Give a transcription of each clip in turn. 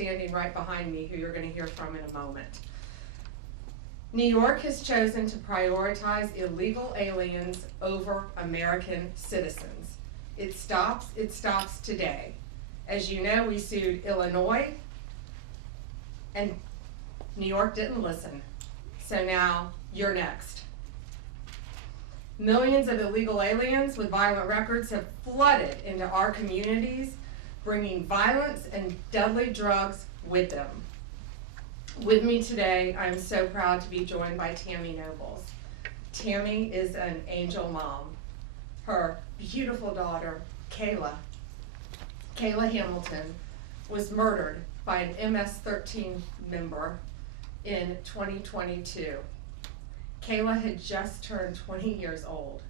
standing right behind me, who you're going to hear from in a moment. New York has chosen to prioritize illegal aliens over American citizens. It stops today. As you know, we sued Illinois, and New York didn't listen. So now you're next. Millions of illegal aliens with violent records have flooded into our communities, bringing violence and deadly drugs with them. With me today, I'm so proud to be joined by Tammy Nobles. Tammy is an angel mom. Her beautiful daughter, Kayla Hamilton, was murdered by an MS-13 member in 2022. Kayla had just turned 20 years old,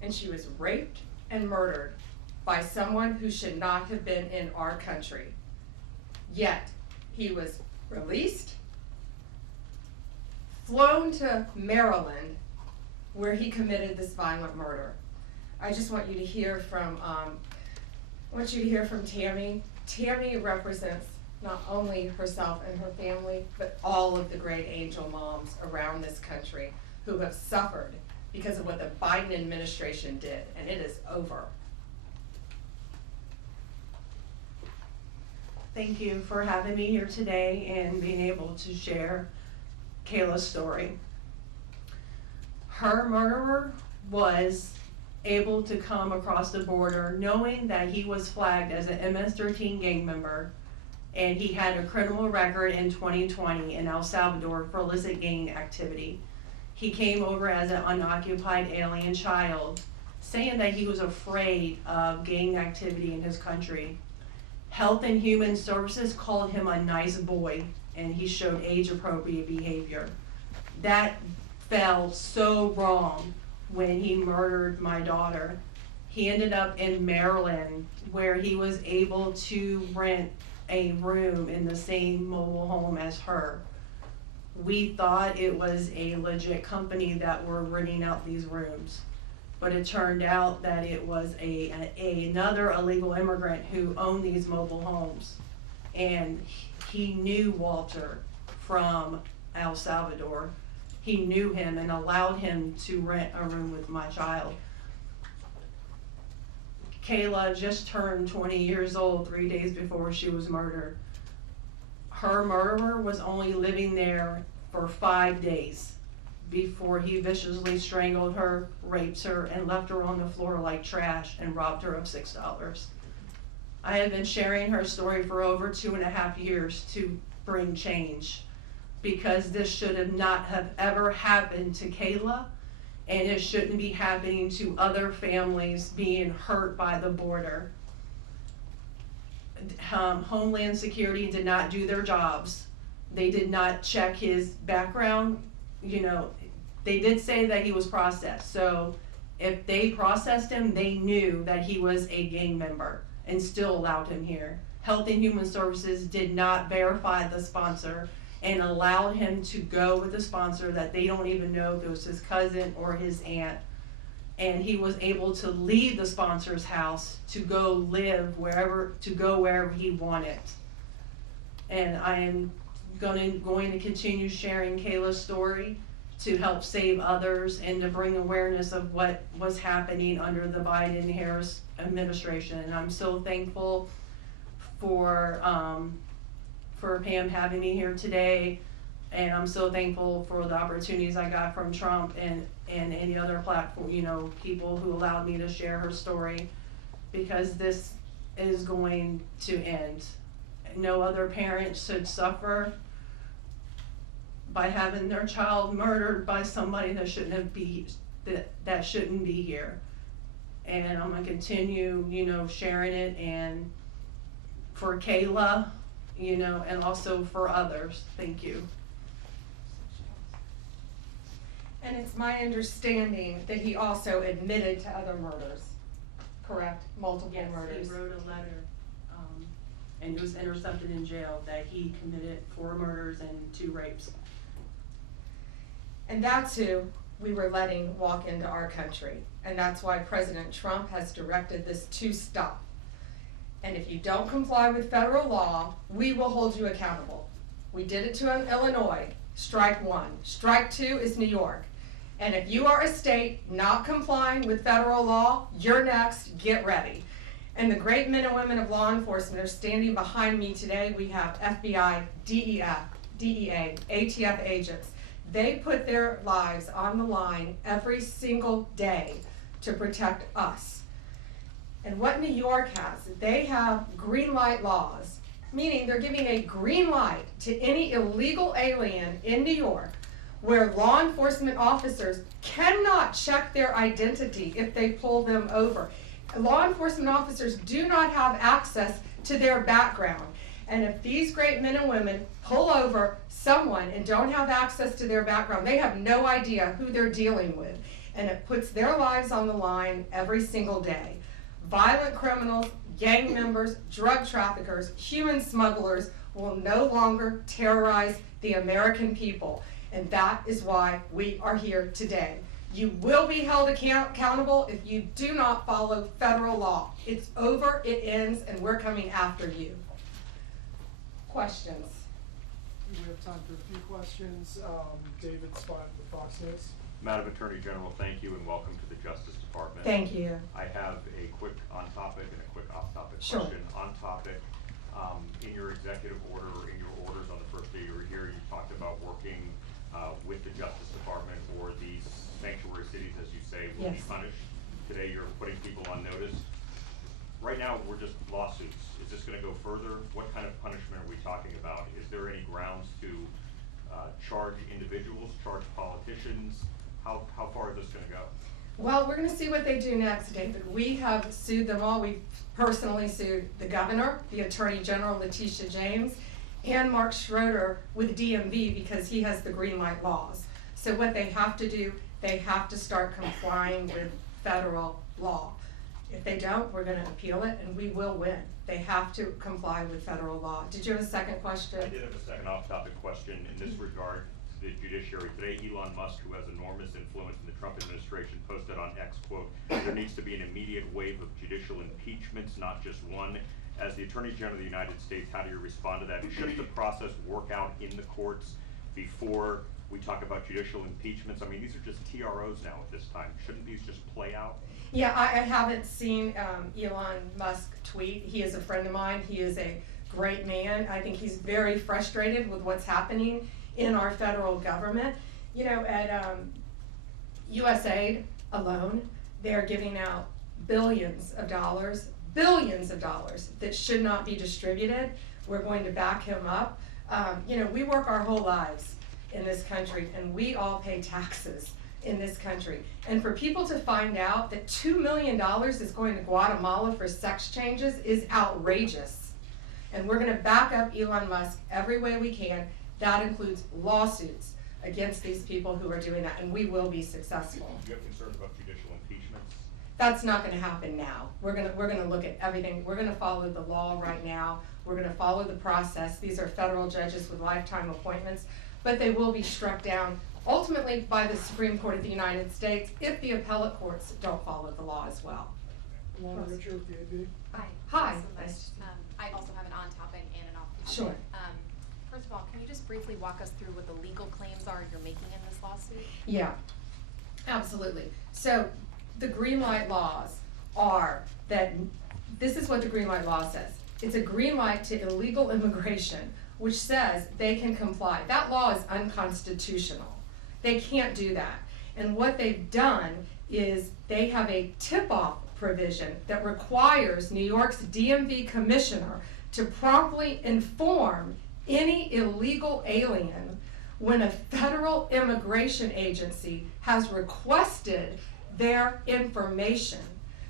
and she was raped and murdered by someone who should not have been in our country. Yet, he was released, flown to Maryland, where he committed this violent murder. I just want you to hear from, Tammy. Tammy represents not only herself and her family, but all of the great angel moms around this country who have suffered because of what the Biden administration did, and it is over. Thank you for having me here today and being able to share Kayla's story. Her murderer was able to come across the border knowing that he was flagged as an MS-13 gang member, and he had a criminal record in 2020 in El Salvador for illicit gang activity. He came over as an unoccupied alien child, saying that he was afraid of gang activity in his country. Health and Human Services called him a nice boy, and he showed age-appropriate behavior. That fell so wrong when he murdered my daughter. He ended up in Maryland, where he was able to rent a room in the same mobile home as her. We thought it was a legit company that were renting out these rooms, but it turned out that it was another illegal immigrant who owned these mobile homes. And he knew Walter from El Salvador. He knew him and allowed him to rent a room with my child. Kayla just turned 20 years old 3 days before she was murdered. Her murderer was only living there for 5 days before he viciously strangled her, raped her, and left her on the floor like trash and robbed her of $6. I have been sharing her story for over 2.5 years to bring change, because this should have not have ever happened to Kayla, and it shouldn't be happening to other families being hurt by the border. Homeland Security did not do their jobs. They did not check his background. You know, they did say that he was processed. So if they processed him, they knew that he was a gang member and still allowed him here. Health and Human Services did not verify the sponsor and allowed him to go with a sponsor that they don't even know if it was his cousin or his aunt. And he was able to leave the sponsor's house to go live wherever he wanted. And I am going to continue sharing Kayla's story to help save others and to bring awareness of what was happening under the Biden-Harris administration. And I'm so thankful for Pam having me here today, and I'm so thankful for the opportunities I got from Trump and any other platform, people who allowed me to share her story, because this is going to end. No other parent should suffer by having their child murdered by somebody that shouldn't be here. And I'm gonna continue, sharing it, and for Kayla, and also for others. Thank you. And it's my understanding that he also admitted to other murders, correct? Multiple murders. He wrote a letter, and it was intercepted in jail, that he committed 4 murders and 2 rapes. And that's who we were letting walk into our country. And that's why President Trump has directed this to stop. And if you don't comply with federal law, we will hold you accountable. We did it to Illinois, strike one. Strike two is New York. And if you are a state not complying with federal law, you're next, get ready. And the great men and women of law enforcement are standing behind me today. We have FBI, DEA, ATF agents. They put their lives on the line every single day to protect us. And what New York has, they have green light laws, meaning they're giving a green light to any illegal alien in New York where law enforcement officers cannot check their identity if they pull them over. Law enforcement officers do not have access to their background. And if these great men and women pull over someone and don't have access to their background, they have no idea who they're dealing with. And it puts their lives on the line every single day. Violent criminals, gang members, drug traffickers, human smugglers will no longer terrorize the American people. And that is why we are here today. You will be held accountable if you do not follow federal law. It's over, it ends, and we're coming after you. Questions? We have time for a few questions. David Spott with Fox News. Madam Attorney General, thank you and welcome to the Justice Department. Thank you. I have a quick on-topic and a quick off-topic Sure. question. On-topic, in your executive order, in your orders on the first day you were here, you talked about working with the Justice Department or these sanctuary cities, as you say, will be Yes. punished. Today you're putting people on notice. Right now, we're just lawsuits. Is this gonna go further? What kind of punishment are we talking about? Is there any grounds to charge individuals, charge politicians? How far is this gonna go? Well, we're going to see what they do next, David. We have sued them all. We've personally sued the governor, the Attorney General, Letitia James, and Mark Schroeder with DMV because he has the green light laws. So what they have to do, they have to start complying with federal law. If they don't, we're going to appeal it and we will win. They have to comply with federal law. Did you have a second question? I did have a second off-topic question in this regard. The judiciary today, Elon Musk, who has enormous influence in the Trump administration, posted on X, quote, there needs to be an immediate wave of judicial impeachments, not just one. As the Attorney General of the United States, how do you respond to that? Shouldn't the process work out in the courts before we talk about judicial impeachments? I mean, these are just TROs now at this time. Shouldn't these just play out? Yeah, I haven't seen Elon Musk tweet. He is a friend of mine. He is a great man. I think he's very frustrated with what's happening in our federal government. You know, at USAID alone, they're giving out billions of dollars that should not be distributed. We're going to back him up. You know, we work our whole lives in this country and we all pay taxes in this country. And for people to find out that $2 million is going to Guatemala for sex changes is outrageous. And we're gonna back up Elon Musk every way we can. That includes lawsuits against these people who are doing that, and we will be successful. Do you have concerns about judicial impeachments? That's not gonna happen now. We're gonna look at everything. We're gonna follow the law right now. We're gonna follow the process. These are federal judges with lifetime appointments, but they will be struck down ultimately by the Supreme Court of the United States if the appellate courts don't follow the law as well. Alana Richard with the AB. Hi. Hi. Thanks so much. I also have an on-topic and an off-topic. Sure. First of all, can you just briefly walk us through what the legal claims are you're making in this lawsuit? Yeah, absolutely. So the green light laws are that, this is what the green light law says. It's a green light to illegal immigration, which says they can comply. That law is unconstitutional. They can't do that. And what they've done is they have a tip-off provision that requires New York's DMV commissioner to promptly inform any illegal alien when a federal immigration agency has requested their information.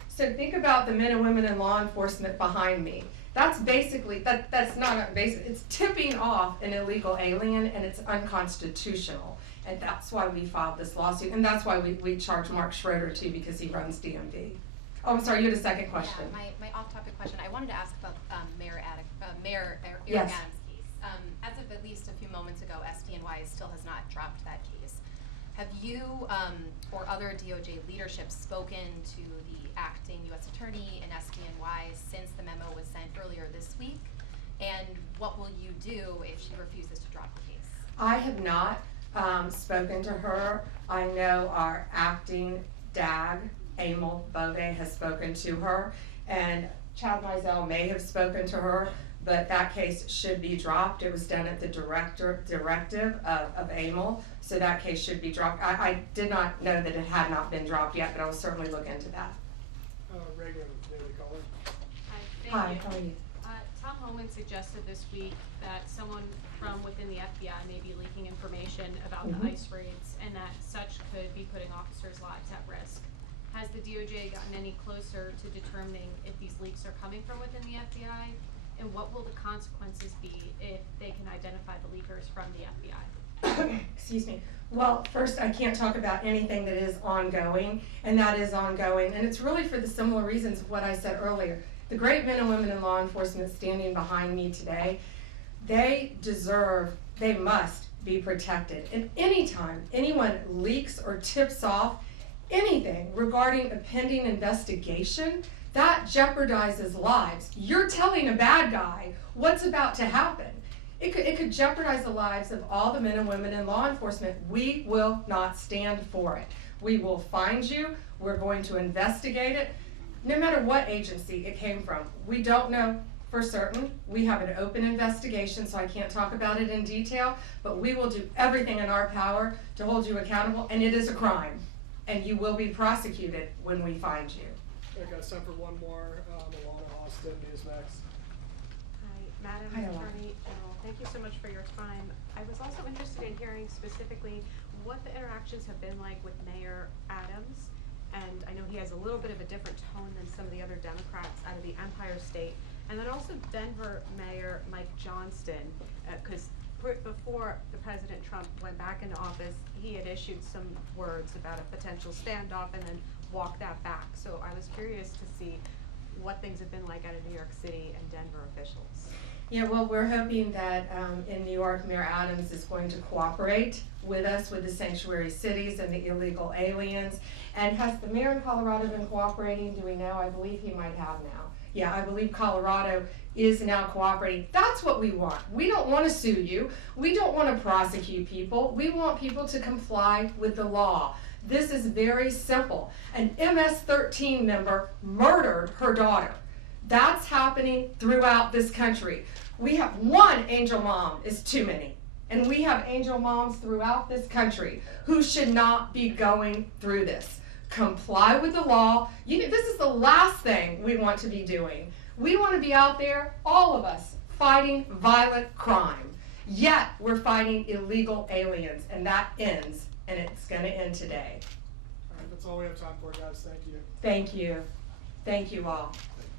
So think about the men and women in law enforcement behind me. That's basically, that's not a basic, it's tipping off an illegal alien and it's unconstitutional. And that's why we filed this lawsuit, and that's why we charge Mark Schroeder too, because he runs DMV. Oh, I'm sorry, you had a second question. Yeah, my off-topic question, I wanted to ask about Mayor Eric Yes. Adams' case. As of at least a few moments ago, SDNY still has not dropped that case. Have you or other DOJ leadership spoken to the acting U.S. Attorney and SDNY since the memo was sent earlier this week? And what will you do if she refuses to drop the case? I have not spoken to her. I know our acting DAG, Emil Bove, has spoken to her, and Chad Mizell may have spoken to her, but that case should be dropped. It was done at the directive of Emil, so that case should be dropped. I did not know that it had not been dropped yet, but I will certainly look into that. Reagan, Daily Caller. Hi, how are you? Tom Homan suggested this week that someone from within the FBI may be leaking information about the ICE raids and that such could be putting officers' lives at risk. Has the DOJ gotten any closer to determining if these leaks are coming from within the FBI? And what will the consequences be if they can identify the leakers from the FBI? Excuse me. Well, first, I can't talk about anything that is ongoing, and that is ongoing. And it's really for the similar reasons of what I said earlier. The great men and women in law enforcement standing behind me today, they must be protected. And anytime anyone leaks or tips off anything regarding a pending investigation, that jeopardizes lives. You're telling a bad guy what's about to happen. It could jeopardize the lives of all the men and women in law enforcement. We will not stand for it. We will find you. We're going to investigate it, no matter what agency it came from. We don't know for certain. We have an open investigation, so I can't talk about it in detail, but we will do everything in our power to hold you accountable, and it is a crime, and you will be prosecuted when we find you. I got time for one more. Alana Austin, Newsmax. Hi, Madam Hi, Alana. Attorney General. Thank you so much for your time. I was also interested in hearing specifically what the interactions have been like with Mayor Adams. And I know he has a little bit of a different tone than some of the other Democrats out of the Empire State. And then also Denver Mayor Mike Johnston, because before the President Trump went back into office, he had issued some words about a potential standoff and then walked that back. So I was curious to see what things have been like out of New York City and Denver officials. Yeah, well, we're hoping that in New York, Mayor Adams is going to cooperate with us with the sanctuary cities and the illegal aliens. And has the mayor in Colorado been cooperating? Do we know? I believe he might have now. Yeah, I believe Colorado is now cooperating. That's what we want. We don't want to sue you. We don't want to prosecute people. We want people to comply with the law. This is very simple. An MS-13 member murdered her daughter. That's happening throughout this country. We have one angel mom is too many. And we have angel moms throughout this country who should not be going through this. Comply with the law. This is the last thing we want to be doing. We want to be out there, all of us, fighting violent crime. Yet we're fighting illegal aliens, and that ends, and it's going to end today. All right, that's all we have time for, guys. Thank you. Thank you. Thank you all.